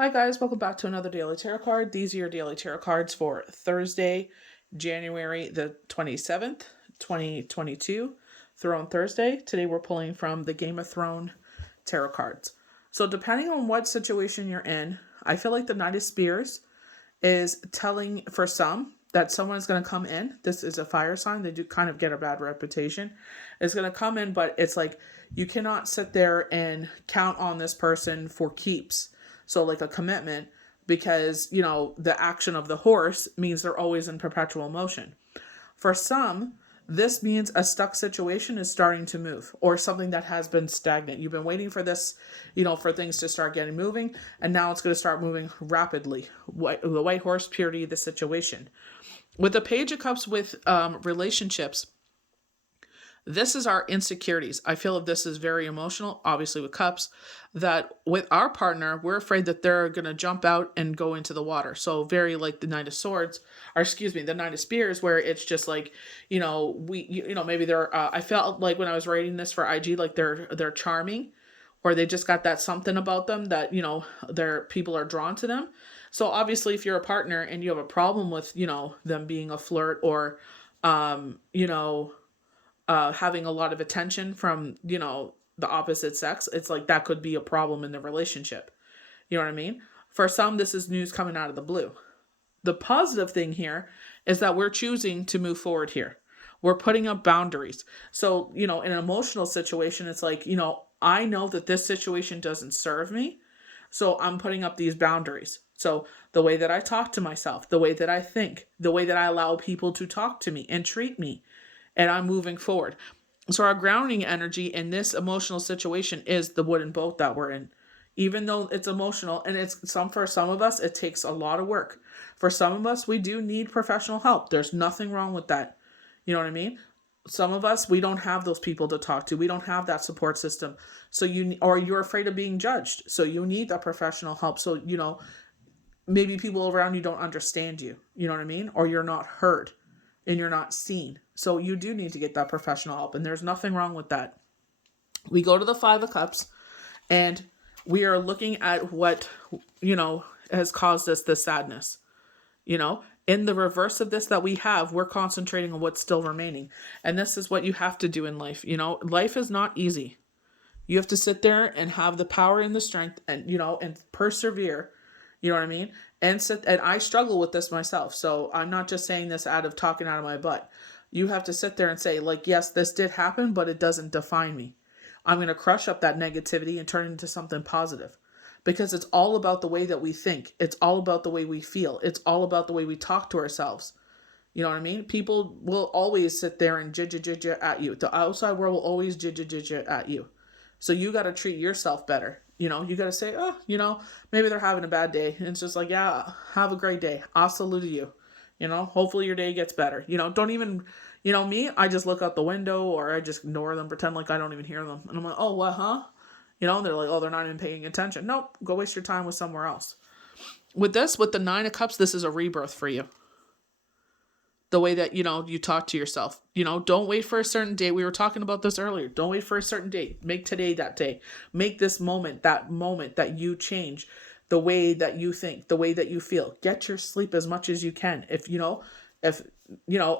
Hi guys, welcome back to another Daily Tarot card. These are your Daily Tarot cards for Thursday, January the 27th, 2022, Throne Thursday. Today we're pulling from the Game of Thrones Tarot cards. So depending on what situation you're in, I feel like the Knight of Spears is telling for some that someone is going to come in. This is a fire sign. They do kind of get a bad reputation. It's going to come in, but it's like you cannot sit there and count on this person for keeps. So like a commitment, because, the action of the horse means they're always in perpetual motion. For some, this means a stuck situation is starting to move, or something that has been stagnant. You've been waiting for this, for things to start getting moving, and now it's going to start moving rapidly. The white horse, purity, the situation. With the Page of Cups with relationships, this is our insecurities. I feel if this is very emotional, obviously with cups, that with our partner, we're afraid that they're going to jump out and go into the water. So very like the Knight of Swords, or excuse me, the Knight of Spears, where it's just like, maybe they're, I felt like when I was writing this for IG, like they're charming, or they just got that something about them that, their people are drawn to them. So obviously if you're a partner and you have a problem with, them being a flirt or, having a lot of attention from, the opposite sex, it's like that could be a problem in the relationship. You know what I mean? For some, this is news coming out of the blue. The positive thing here is that we're choosing to move forward here. We're putting up boundaries. So, in an emotional situation, it's like, I know that this situation doesn't serve me. So I'm putting up these boundaries. So the way that I talk to myself, the way that I think, the way that I allow people to talk to me and treat me, and I'm moving forward. So our grounding energy in this emotional situation is the wooden boat that we're in. Even though it's emotional, and for some of us, it takes a lot of work. For some of us, we do need professional help. There's nothing wrong with that. You know what I mean? Some of us, we don't have those people to talk to. We don't have that support system. So you're afraid of being judged. So you need that professional help. So, maybe people around you don't understand you. You know what I mean? Or you're not heard and you're not seen. So you do need to get that professional help, and there's nothing wrong with that. We go to the Five of Cups, and we are looking at what, has caused us this sadness. In the reverse of this that we have, we're concentrating on what's still remaining. And this is what you have to do in life. Life is not easy. You have to sit there and have the power and the strength and, and persevere. You know what I mean? And I struggle with this myself. So I'm not just saying this out of talking out of my butt. You have to sit there and say, like, yes, this did happen, but it doesn't define me. I'm going to crush up that negativity and turn it into something positive. Because it's all about the way that we think. It's all about the way we feel. It's all about the way we talk to ourselves. You know what I mean? People will always sit there and jidja at you. The outside world will always jidja at you. So you got to treat yourself better. You got to say, maybe they're having a bad day. And it's just like, yeah, have a great day. I'll salute you. Hopefully your day gets better. Don't even, me, I just look out the window or I just ignore them, pretend like I don't even hear them. And I'm like, oh, what, huh? They're like, oh, they're not even paying attention. Nope, go waste your time with somewhere else. With the Nine of Cups, this is a rebirth for you. The way that, you talk to yourself. Don't wait for a certain date. We were talking about this earlier. Don't wait for a certain date. Make today that day. Make this moment that you change the way that you think, the way that you feel. Get your sleep as much as you can. If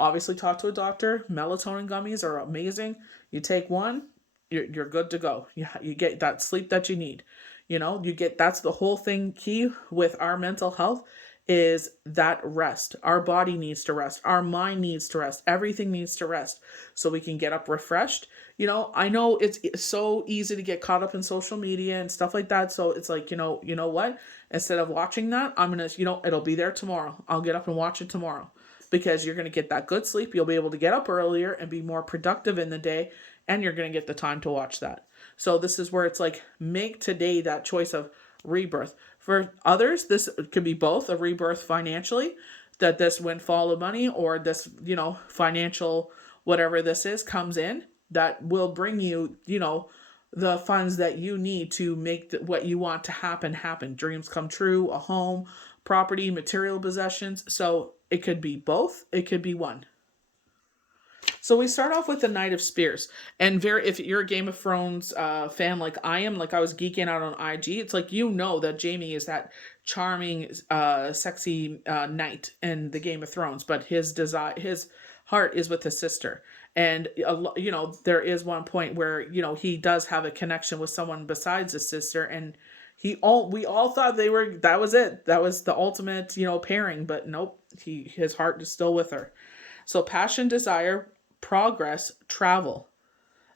obviously talk to a doctor. Melatonin gummies are amazing. You take one, you're good to go. You get that sleep that you need. That's the whole thing. Key with our mental health is that rest. Our body needs to rest. Our mind needs to rest. Everything needs to rest so we can get up refreshed. I know it's so easy to get caught up in social media and stuff like that. So it's like, you know what? Instead of watching that, I'm going to, it'll be there tomorrow. I'll get up and watch it tomorrow because you're going to get that good sleep. You'll be able to get up earlier and be more productive in the day, and you're going to get the time to watch that. So this is where it's like, make today that choice of rebirth. For others, this could be both a rebirth financially, that this windfall of money or this, financial, whatever this is, comes in that will bring you, the funds that you need to make what you want to happen. Dreams come true, a home, property, material possessions. So it could be both. It could be one. So we start off with the Knight of Spears, and very if you're a Game of Thrones fan like I am, like I was geeking out on IG. It's like that Jaime is that charming, sexy knight in the Game of Thrones, but his heart is with his sister, and there is one point where he does have a connection with someone besides his sister, and we all thought that was it, that was the ultimate pairing, but nope, his heart is still with her. So passion, desire, progress, travel.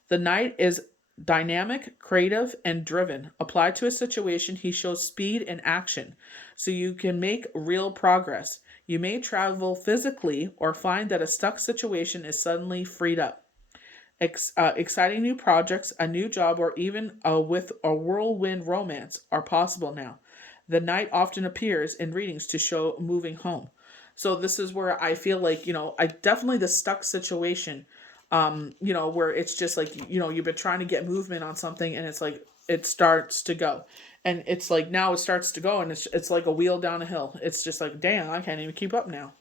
The knight is dynamic, creative, and driven. Applied to a situation, he shows speed and action, so you can make real progress. You may travel physically or find that a stuck situation is suddenly freed up. Exciting new projects, a new job, or even with a whirlwind romance are possible now. The knight often appears in readings to show moving home. So this is where I feel like, I definitely the stuck situation, where it's just like, you've been trying to get movement on something and it's like, it starts to go. And it's like, now it starts to go and it's like a wheel down a hill. It's just like, damn, I can't even keep up now.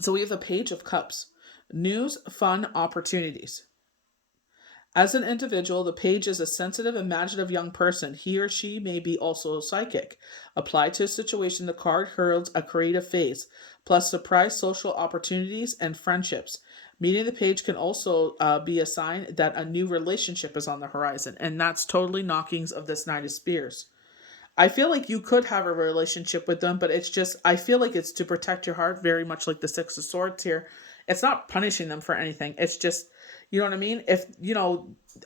So we have the Page of Cups. News, fun, opportunities. As an individual, the page is a sensitive, imaginative young person. He or she may be also psychic. Applied to a situation, the card heralds a creative phase, plus surprise social opportunities and friendships. Meeting the page can also be a sign that a new relationship is on the horizon, and that's totally knockings of this Knight of Spears. I feel like you could have a relationship with them, but it's just, I feel like it's to protect your heart, very much like the Six of Swords here. It's not punishing them for anything. It's just, you know what I mean? If,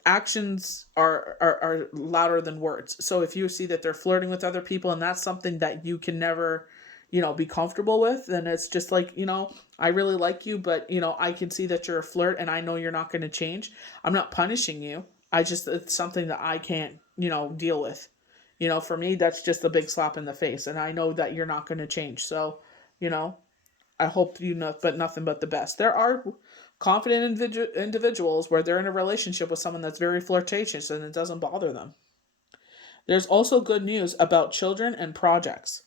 actions are louder than words. So if you see that they're flirting with other people and that's something that you can never, be comfortable with, then it's just like, I really like you, but, I can see that you're a flirt and I know you're not going to change. I'm not punishing you. It's something that I can't, deal with. For me, that's just a big slap in the face. And I know that you're not going to change. So, I hope you know, but nothing but the best. There are confident individuals where they're in a relationship with someone that's very flirtatious and it doesn't bother them. There's also good news about children and projects.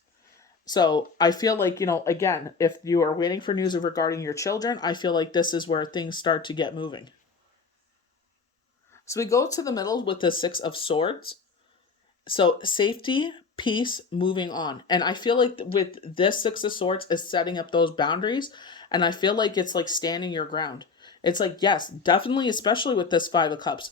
So I feel like, again, if you are waiting for news regarding your children, I feel like this is where things start to get moving. So we go to the middle with the Six of Swords. So safety, peace, moving on. And I feel like with this Six of Swords is setting up those boundaries. And I feel like it's like standing your ground. It's like, yes, definitely, especially with this Five of Cups,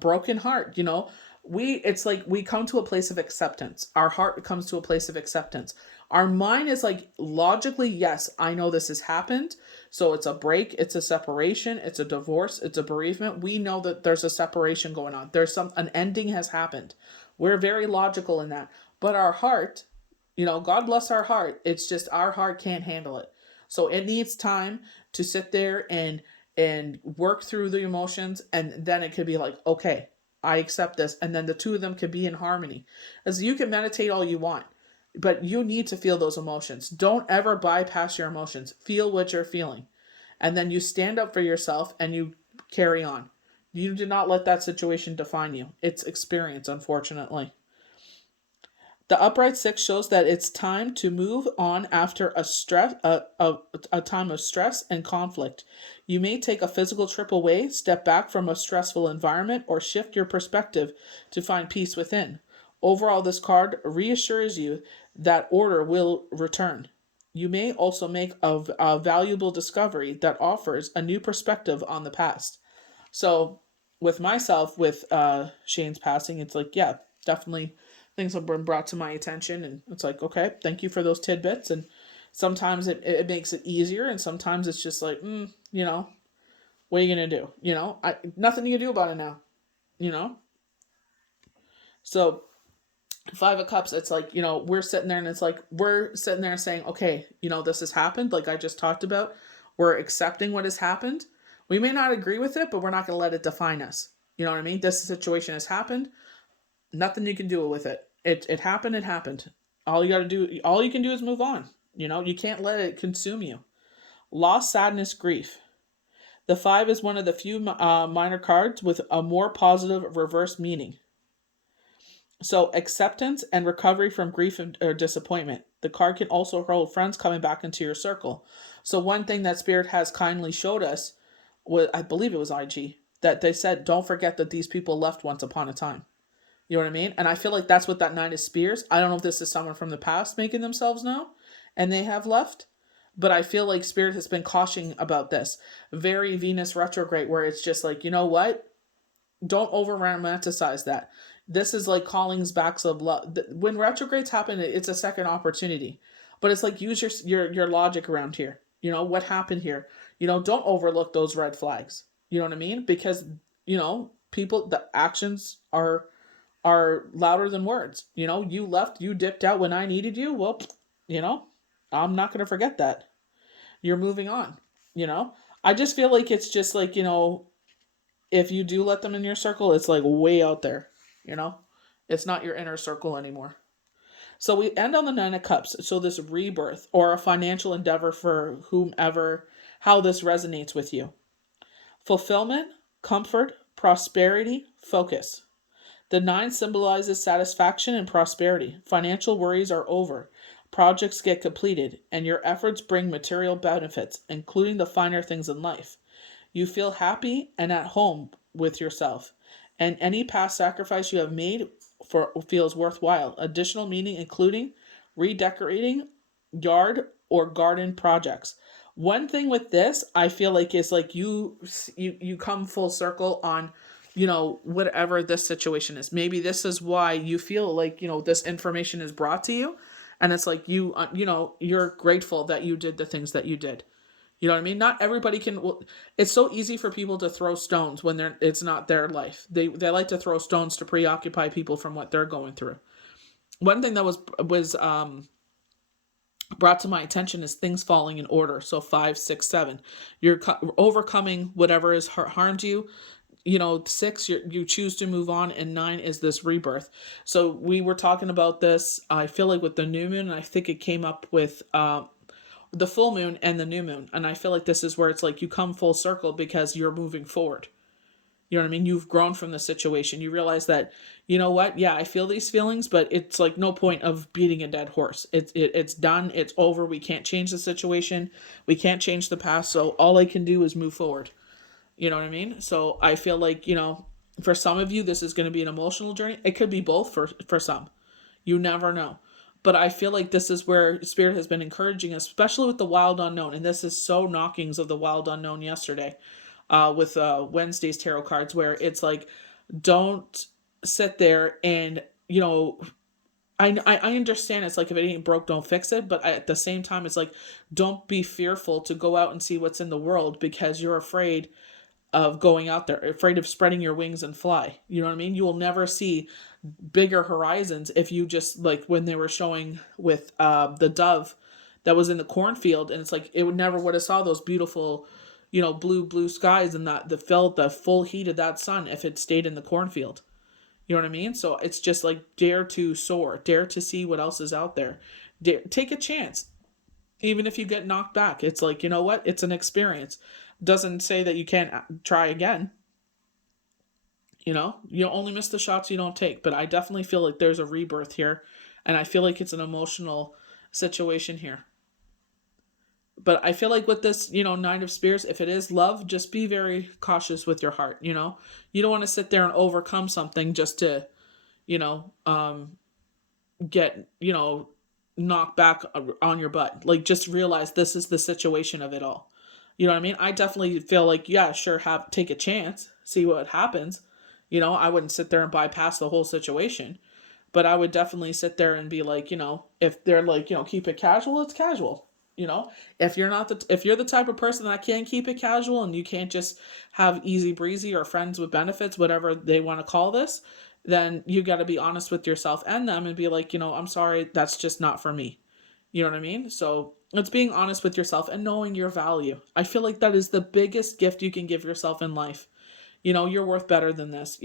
broken heart, it's like we come to a place of acceptance. Our heart comes to a place of acceptance. Our mind is like, logically, yes, I know this has happened. So it's a break, it's a separation, it's a divorce, it's a bereavement. We know that there's a separation going on. An ending has happened. We're very logical in that. But our heart, God bless our heart. It's just our heart can't handle it. So it needs time to sit there and work through the emotions, and then it could be like, okay, I accept this, and then the two of them could be in harmony. As you can meditate all you want, but you need to feel those emotions. Don't ever bypass your emotions. Feel what you're feeling, and then you stand up for yourself and you carry on. You do not let that situation define you. It's experience, unfortunately. The upright six shows that it's time to move on after a time of stress and conflict. You may take a physical trip away, step back from a stressful environment, or shift your perspective to find peace within. Overall, this card reassures you that order will return. You may also make a valuable discovery that offers a new perspective on the past. So, with myself, with Shane's passing, it's like, yeah, definitely things have been brought to my attention, and it's like, okay, thank you for those tidbits. And sometimes it makes it easier, and sometimes it's just like, what are you gonna do? Nothing you can do about it now. you know so Five of Cups, it's like, we're sitting there and it's like we're sitting there saying, okay, this has happened, like I just talked about. We're accepting what has happened. We may not agree with it, but we're not going to let it define us. You know what I mean? This situation has happened. Nothing you can do with it. It happened. It happened. All you can do is move on. You can't let it consume you. Loss, sadness, grief. The five is one of the few minor cards with a more positive reverse meaning. So acceptance and recovery from grief or disappointment. The card can also hold friends coming back into your circle. So one thing that Spirit has kindly showed us was, I believe it was IG, that they said, don't forget that these people left once upon a time. You know what I mean? And I feel like that's what that Nine of Spears. I don't know if this is someone from the past making themselves known and they have left, but I feel like Spirit has been cautioning about this. Very Venus retrograde, where it's just like, you know what? Don't over romanticize that. This is like callings backs of love. When retrogrades happen, it's a second opportunity. But it's like, use your logic around here. You know what happened here. Don't overlook those red flags. You know what I mean? Because people, the actions are louder than words. You left, you dipped out when I needed you. Well, you know, I'm not gonna forget that. You're moving on. You know, I just feel like it's just like, if you do let them in your circle, it's like way out there, you know? It's not your inner circle anymore. So we end on the Nine of Cups. So this rebirth or a financial endeavor for whomever, how this resonates with you. Fulfillment, comfort, prosperity, focus. The nine symbolizes satisfaction and prosperity. Financial worries are over. Projects get completed, and your efforts bring material benefits, including the finer things in life. You feel happy and at home with yourself, and any past sacrifice you have made feels worthwhile. Additional meaning including redecorating yard or garden projects. One thing with this, I feel like, is like you come full circle on whatever this situation is. Maybe this is why you feel like this information is brought to you, and it's like you're grateful that you did the things that you did. You know what I mean? Not everybody can. Well, it's so easy for people to throw stones when it's not their life. They like to throw stones to preoccupy people from what they're going through. One thing that was brought to my attention is things falling in order. So 5, 6, 7, you're overcoming whatever has harmed you. 6, you choose to move on, and 9 is this rebirth. So we were talking about this, I feel like, with the new moon, and I think it came up with the full moon and the new moon. And I feel like this is where it's like you come full circle because you're moving forward. You know what I mean? You've grown from the situation. You realize that, you know what? Yeah, I feel these feelings, but it's like no point of beating a dead horse. It's done. It's over. We can't change the situation. We can't change the past. So all I can do is move forward. You know what I mean? So I feel like, for some of you, this is going to be an emotional journey. It could be both for some. You never know. But I feel like this is where Spirit has been encouraging us, especially with the wild unknown. And this is so knockings of the wild unknown yesterday with Wednesday's tarot cards, where it's like, don't sit there and, I understand it's like, if it ain't broke, don't fix it. But at the same time, it's like, don't be fearful to go out and see what's in the world because you're afraid of going out there, afraid of spreading your wings and fly. You know what I mean? You will never see bigger horizons if you just, like when they were showing with the dove that was in the cornfield, and it's like it would have saw those beautiful, blue skies and that felt the full heat of that sun if it stayed in the cornfield. You know what I mean? So it's just like, dare to soar, dare to see what else is out there, take a chance. Even if you get knocked back, it's like, you know what? It's an experience. Doesn't say that you can't try again. You only miss the shots you don't take. But I definitely feel like there's a rebirth here. And I feel like it's an emotional situation here. But I feel like with this, Nine of Spears, if it is love, just be very cautious with your heart. You don't want to sit there and overcome something just to, you know, um, get, knocked back on your butt. Like, just realize this is the situation of it all. You know what I mean? I definitely feel like, yeah, sure, take a chance, see what happens. I wouldn't sit there and bypass the whole situation, but I would definitely sit there and be like, if they're like, keep it casual, it's casual. If you're the type of person that can't keep it casual and you can't just have easy breezy or friends with benefits, whatever they want to call this, then you got to be honest with yourself and them and be like, I'm sorry, that's just not for me. You know what I mean? So it's being honest with yourself and knowing your value. I feel like that is the biggest gift you can give yourself in life. You're worth better than this.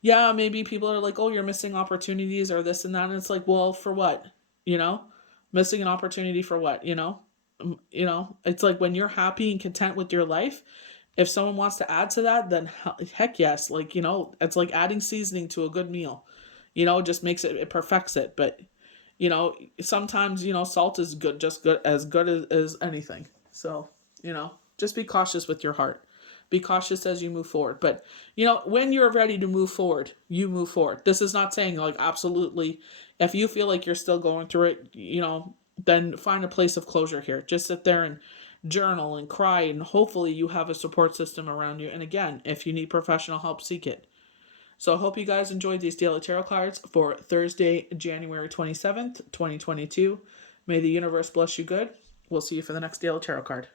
Yeah, maybe people are like, oh, you're missing opportunities or this and that. And it's like, well, for what? Missing an opportunity for what? It's like, when you're happy and content with your life, if someone wants to add to that, then heck yes. Like, it's like adding seasoning to a good meal. Just makes it perfects it. But, sometimes, salt is good, just good as anything. So, just be cautious with your heart. Be cautious as you move forward. But, when you're ready to move forward, you move forward. This is not saying like absolutely, if you feel like you're still going through it, then find a place of closure here. Just sit there and journal and cry, and hopefully you have a support system around you. And again, if you need professional help, seek it. So I hope you guys enjoyed these daily tarot cards for Thursday, January 27th, 2022. May the universe bless you good. We'll see you for the next daily tarot card.